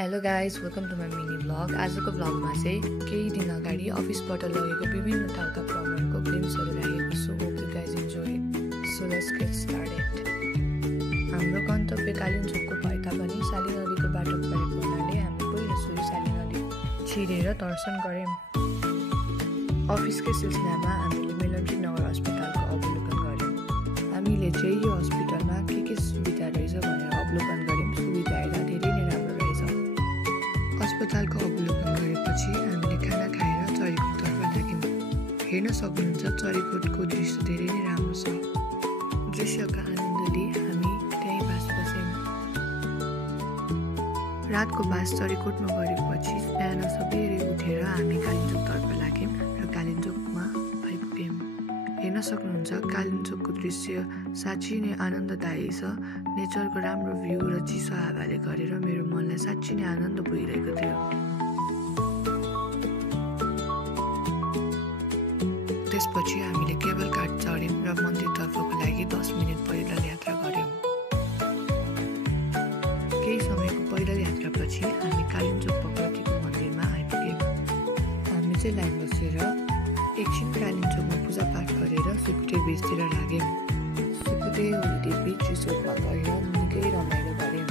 Hello guys, welcome to my mini blog. आजको ब्लगमा चाहिँ केही दिन अगाडि अफिसबाट लगेको विभिन्न ठाउँका भ्रमणको ग्लिम्सहरू राखेको छु। Hope you guys enjoy. So let's get started. हाम्रो गन्तव्य कालिम्पोङको भए तापनि साली नदीको बाटो परेको हुनाले हामी पहिलो सुरु साली नदी छिरेर दर्शन गऱ्यौँ। अफिसकै सिलसिलामा हामीले मेलम्ची नगर अस्पतालको अवलोकन गऱ्यौँ। हामीले चाहिँ यो हस्पिटलमा के सुविधा रहेछ भनेर अवलोकन गऱ्यौँ। सुविधा हेर्दा धेरै नै राम्रो रहेछ। अस्पतालको अवलोकन गरेपछि हामीले खाना खाएर चरीकोटतर्फ लाग्यौँ। हेर्न सक्नुहुन्छ चरीकोटको दृश्य धेरै नै राम्रो छ। दृश्यका आनन्दले हामी त्यहीँ बास बस्यौँ। रातको बास चरीकोटमा गरेपछि बिहान सबैले उठेर हामी कालिम्पोङतर्फ लाग्यौँ र कालिम्पोङमा आइपुग्यौँ। हेर्न सक्नुहुन्छ कालिम्पोङको दृश्य साँच्चै नै आनन्ददायी छ। नेचरको राम्रो भ्यू र चिसो हावाले गरेर मेरो मनलाई साँच्चै नै आनन्द भइरहेको थियो। त्यसपछि हामीले केबल कार चढ्यौँ र मन्दिरतर्फको लागि 10 मिनट पैदल यात्रा गऱ्यौँ। केही समयको पैदल यात्रापछि हामी कालिम्पोङ भगवतीको मन्दिरमा आइपुग्यौँ। हामी चाहिँ लाइन बसेर एकछिन कालिम्पोङमा पूजापाठ गरेर सुकुटे बिचतिर लाग्यौँ। सुकुटे होलिडे बिच रिसोर्टमा गएर निकै रमाइलो गऱ्यौँ।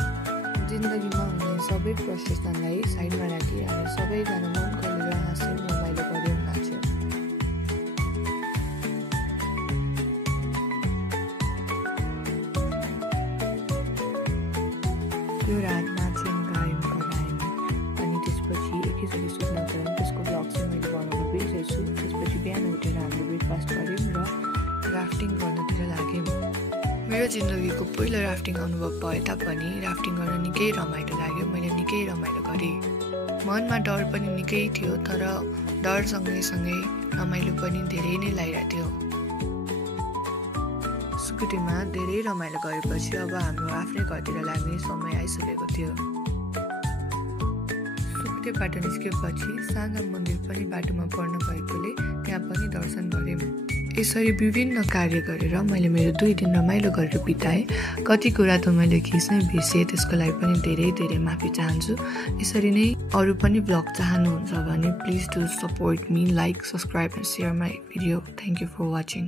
जिन्दगीमा हुने सबै फ्रस्ट्रेसनलाई साइडमा राखी हामी सबैजना मन खोलेर हाँस्यौँ, रमाइलो गऱ्यौँ, नाच्यौँ। त्यो रात नाच्यौँ, गायौँ, करायौँ। अनि त्यसपछि एकैचोटि सुत्न गयौँ। त्यसको ब्लग चाहिँ मैले बनाउनु बिर्सेछु। त्यसपछि बिहान उठेर हामीले ब्रेकफास्ट गऱ्यौँ र राफ्टिङ गर्नतिर लाग्यौँ। मेरो जिन्दगीको पहिलो राफ्टिङ अनुभव भए तापनि राफ्टिङ गर्न निकै रमाइलो लाग्यो। मैले निकै रमाइलो गरेँ। मनमा डर पनि निकै थियो, तर डर सँगै रमाइलो पनि धेरै नै लागिरहेको थियो। सुकुटेमा धेरै रमाइलो गरेपछि अब हाम्रो आफ्नै घरतिर लाग्ने समय आइसकेको थियो। सुकुटेबाट निस्केपछि सानो मन्दिर पनि बाटोमा पर्न गएकोले त्यहाँ पनि दर्शन गऱ्यौँ। यसरी विभिन्न कार्य गरेर मैले मेरो 2 दिन रमाइलो गरेर बिताएँ। कति कुरा त मैले खिच्नै बिर्सेँ, त्यसको लागि पनि धेरै माफी चाहन्छु। यसरी नै अरू पनि ब्लग चाहनुहुन्छ भने please do support me, like, subscribe and share my video. Thank you for watching.